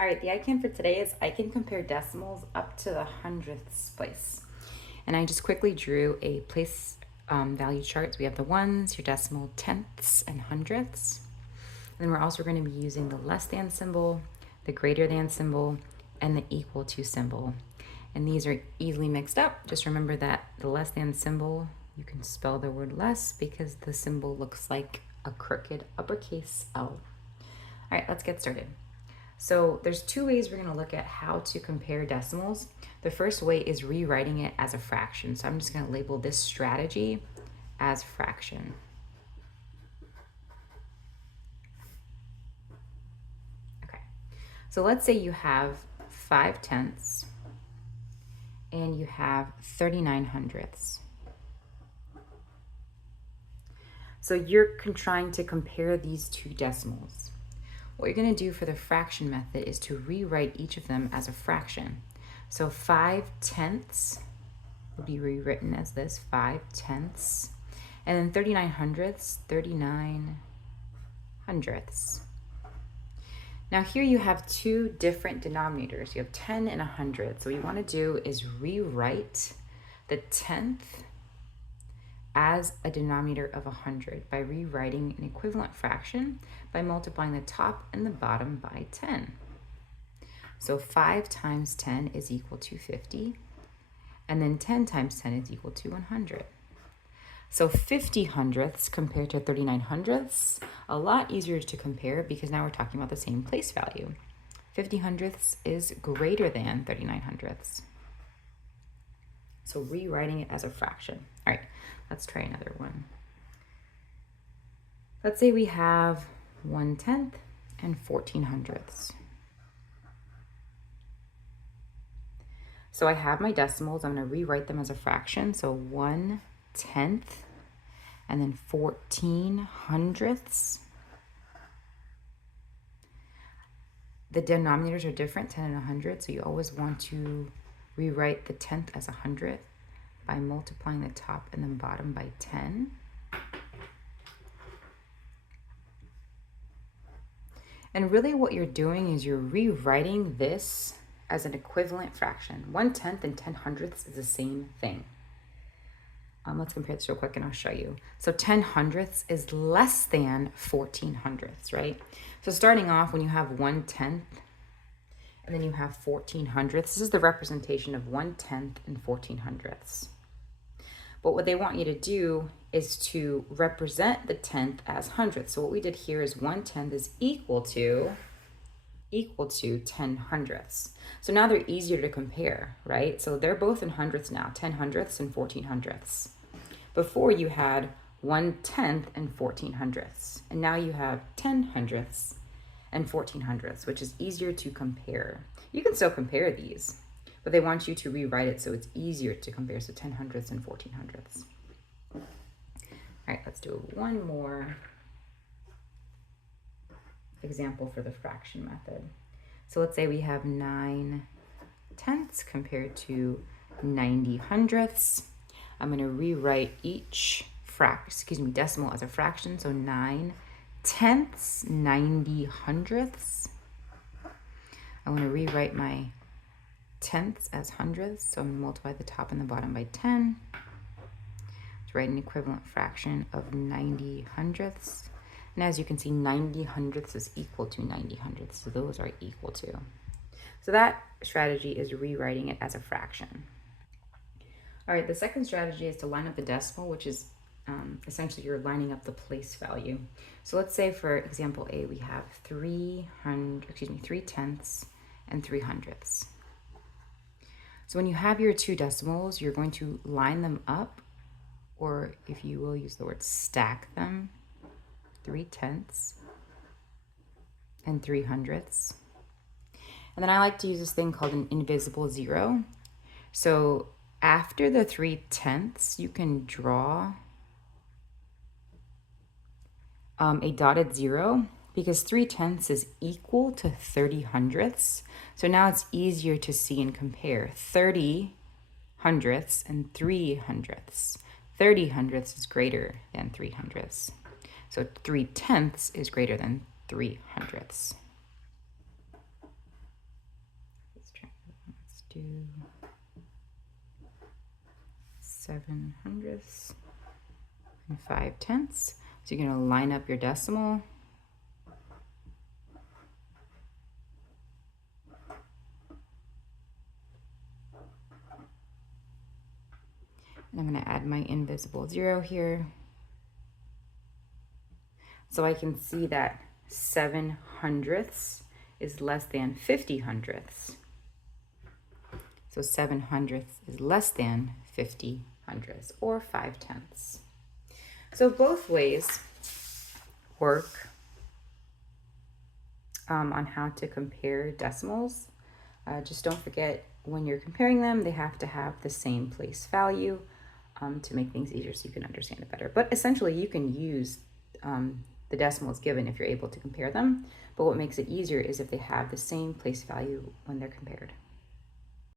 All right, the I can for today is I can compare decimals up to the hundredths place. And I just quickly drew a place value chart. So we have the ones, your decimal, tenths, and hundredths. And then we're also going to be using the less than symbol, the greater than symbol, and the equal to symbol. And these are easily mixed up. Just remember that the less than symbol, you can spell the word less because the symbol looks like a crooked uppercase L. All right, let's get started. So there's two ways we're going to look at how to compare decimals. The first way is rewriting it as a fraction. So I'm just going to label this strategy as fraction. Okay, so let's say you have 5 tenths and you have 39 hundredths. So you're trying to compare these two decimals. What you're going to do for the fraction method is to rewrite each of them as a fraction. So 5 tenths will be rewritten as this, 5 tenths. And then 39 hundredths, 39 hundredths. Now here you have two different denominators. You have 10 and 100. So what you want to do is rewrite the tenth as a denominator of 100 by rewriting an equivalent fraction by multiplying the top and the bottom by 10. So 5 times 10 is equal to 50, and then 10 times 10 is equal to 100. So 50 hundredths compared to 39 hundredths, a lot easier to compare because now we're talking about the same place value. 50 hundredths is greater than 39 hundredths. So rewriting it as a fraction. All right, let's try another one. Let's say we have 1/10 and 14 hundredths. So I have my decimals. I'm going to rewrite them as a fraction. So 1/10 and then 14 hundredths. The denominators are different, 10 and 100. So you always want to rewrite the tenth as 100 by multiplying the top and the bottom by 10. And really what you're doing is you're rewriting this as an equivalent fraction. 1/10 and 10 hundredths is the same thing. Let's compare this real quick and I'll show you. So 10 hundredths is less than 14 hundredths, right? So starting off, when you have 1/10 and then you have 14 hundredths, this is the representation of 1/10 and 14 hundredths. But what they want you to do is to represent the tenth as hundredths. So what we did here is 1/10 is equal to 10 hundredths. So now they're easier to compare, right? So they're both in hundredths now, 10 hundredths and 14 hundredths. Before you had 1/10 and 14 hundredths. And now you have 10 hundredths and 14 hundredths, which is easier to compare. You can still compare these, but they want you to rewrite it so it's easier to compare. So 10 hundredths and 14 hundredths. All right, let's do one more example for the fraction method. So let's say we have 9 tenths compared to 90 hundredths. I'm going to rewrite each decimal as a fraction. So 9 tenths, 90 hundredths. I want to rewrite my tenths as hundredths. So I'm going to multiply the top and the bottom by 10 to write an equivalent fraction of 90 hundredths. And as you can see, 90 hundredths is equal to 90 hundredths. So those are equal to. So that strategy is rewriting it as a fraction. All right, the second strategy is to line up the decimal, which is essentially you're lining up the place value. So let's say for example A, we have 3 tenths and 3 hundredths. So when you have your two decimals, you're going to line them up, or if you will use the word stack them, 3 tenths and 3 hundredths. And then I like to use this thing called an invisible zero. So after the 3 tenths, you can draw a dotted zero because 3 tenths is equal to 30 hundredths. So now it's easier to see and compare 30 hundredths and 3 hundredths. 30 hundredths is greater than 3 hundredths. So 3 tenths is greater than 3 hundredths. do 7/100ths and 5/10ths. So you're going to line up your decimal. And I'm going to add my invisible 0 here. So I can see that 7/100ths is less than 50/100ths. So 7/100ths is less than 50/100ths, or 5/10ths. So both ways work on how to compare decimals. Just don't forget, when you're comparing them, they have to have the same place value to make things easier so you can understand it better. But essentially, you can use the decimals given if you're able to compare them. But what makes it easier is if they have the same place value when they're compared.